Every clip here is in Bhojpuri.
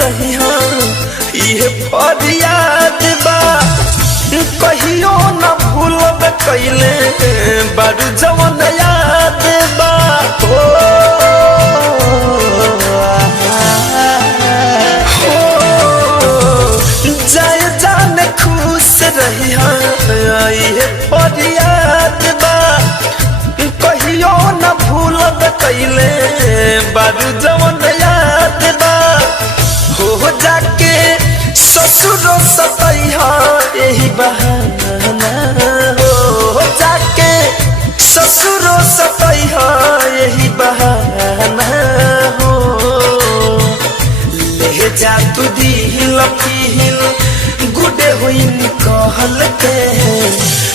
रही ये फरियाद बा कहियो न भूलब कैले बारू जवन याद बा जाए जाने खुश रही ये फरियाद बा कहियो न भूलब कैले बारू जवन याद बा हो जाके ससुरो सतैहा यही बहाना हो जाके ससुरो सतैहा यही बहाना हो ले जा तू दिल पील गुडे हुई कहल के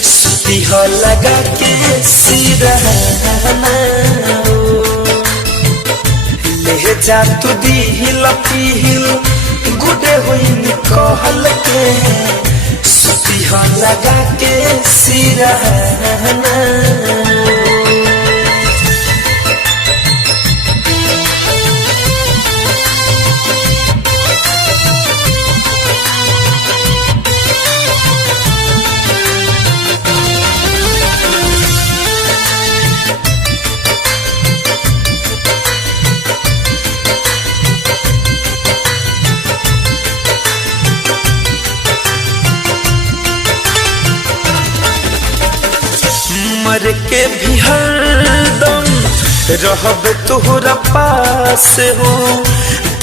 सुती हो लगा के सिरहाना हो ले जा तू दिल पील गुडे हुई कहल के सुती हो लगा के सिरहाना मर के भी हरदम रहब तोहरा पास हो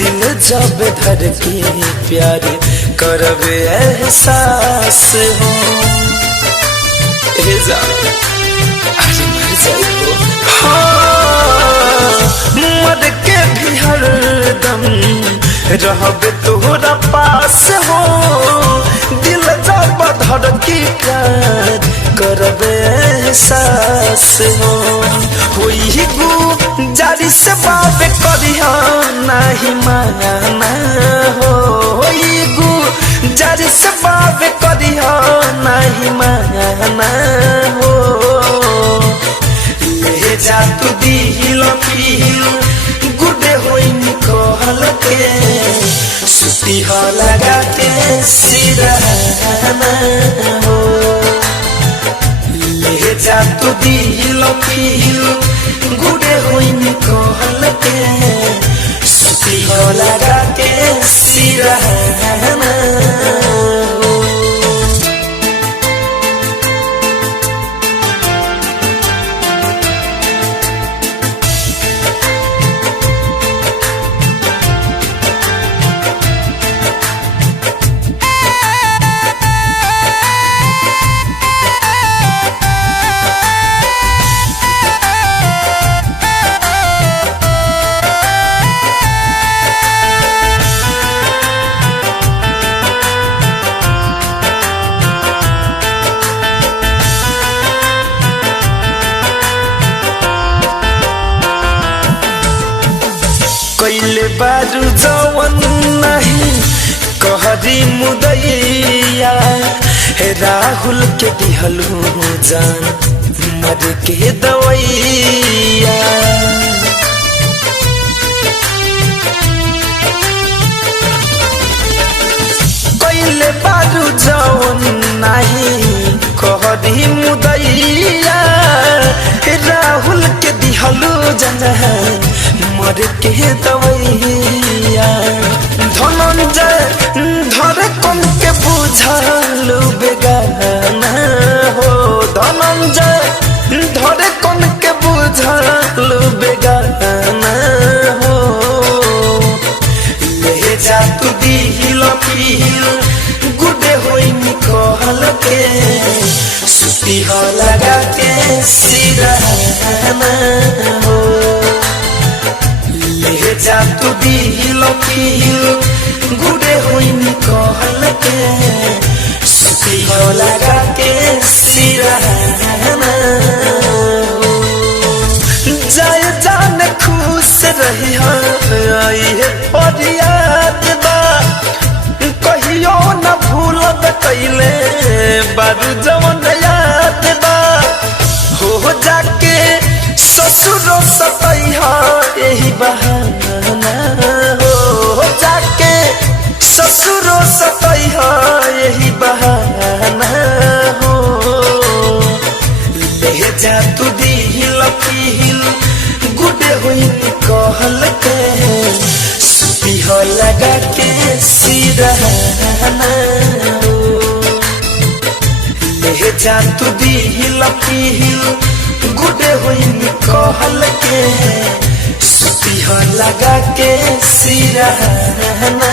दिल जब धर के प्यार करब एहसास हो अरे मर जाइबो हाँ मर के भी हरदम रहब तोहरा पास हो दिल जब धर के प्यार करब एहसास हो जारी से बात करिया नहीं माना हो जारी से बात करिया नहीं माना हो ले जा तू दिल पील गुडे होई कहल के सुती हो लगा के सिरहाना हो ले जा तू दिल पील गुडे हुई कहल के सुती हो लगा के सिरहाना कैले बारू जवन नहीं कहरी मुदैया हे राहुल के दिहलू जान मर के दवैया कैले बारू जवन नहीं कहरी मुदैया हे राहुल के दिहलू जान मर के दवैया धनंजय धर कम के बुझलू बेगाना हो धनंजय धर कम के बुझलू बेगाना हो ले जा तू दिल पील गुडे होई कहल के सुती हो लगा के सिरहाना हो ले जा तू दिल पील गुडे हुई कहल के सुती हो लगा के सिरहाना जाए जाने खुश रही ये फरियाद बा कहियो न भूलब कैले बारू जवन याद बा हो जाके ससुरो सतैहा यही बहाना हो जाके सिरहाना ले जा तू दिल पील गुडे होई कहल के सुती हो लगा के सिरहाना।